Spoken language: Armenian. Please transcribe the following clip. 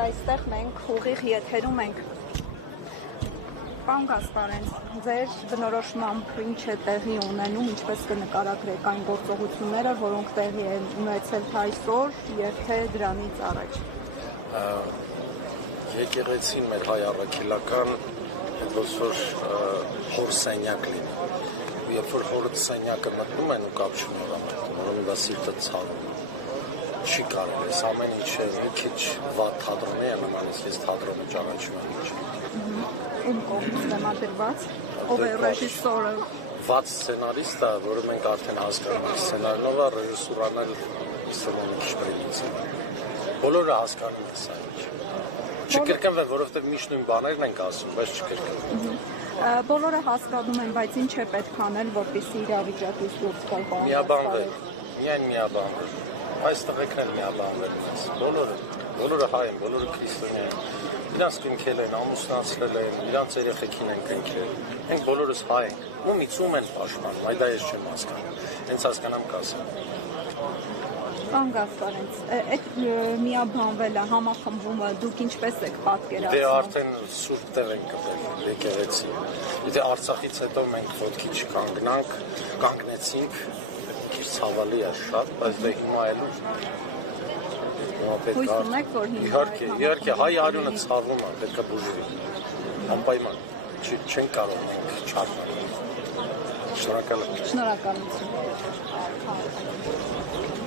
այստեղ մենք ուղիղ եթերում ենք։ Պարոն Գասպարյան, ձեր բնորոշմամբ ինչ է տեղի ունենում, ինչպես կնկարագրեք այն գործողությունները, որոնք տեղի են ունեցել այսօր եւ թե դրանից առաջ։ Եկեղեցին մեր հայ առաքելական ոնց որ հոր սենյակ լինի։ Երբ որ հոր սենյակը մտնում են ու կապ չունի որոնց դա սիրտը ցավում։ Չի կարող, այս ամեն ինչը մի քիչ վատ թատրոնի է նմանից, ես թատրոնը ճանաչում եմ։ Ում կողմից դեմադրված, ով է ռեժիսորը։ Վատ սցենարիստը, որը մենք արդեն հասկանում ենք, սցենարնովա ռեժիսուրան էլ Սեմոնը քիչ բոլորը հասկանում են սա ինչ։ Չկրկնվեն, որովհետև միշտ նույն բաներն ենք ասում, բայց չկրկնվեն։ Բոլորը հասկանում են, բայց ինչ է պետք անել, որպեսզի իրավիճակի շուրջ կողմը։ Միաբանվել, միայն միաբանվել։ Այս տղեկն էլ միաբանվել են։ Բոլորը հայ են, բոլորը քրիստոնյա են։ Իրանց կնքել են, ամուսնացրել են, իրանց երեխեքին են կնքել։ Մենք բոլորս հայ ենք։ Ու միցում են պաշտպանում, այլ դա ես չեմ հասկանում։ Հենց հասկանամ կասեմ։ Պարոն Գասպարյան, այդ միաբանվելը, համախմբումը դուք ինչպես եք պատկերացնում։ Դե արդեն սուրբ տեղ ենք կպել եկեղեցի։ Եթե Արցախից հետո մենք ոտքի չկանգնանք, կանգնեցինք, քիչ ցավալի է շատ, բայց դե հիմա էլ Հույս ունեք, որ հիմա Իհարկե, հայ արյունը ցավում է, պետք է բուժվի։ Անպայման չեն կարող մենք չարնալ։ Շնորհակալ եմ։ Շնորհակալություն։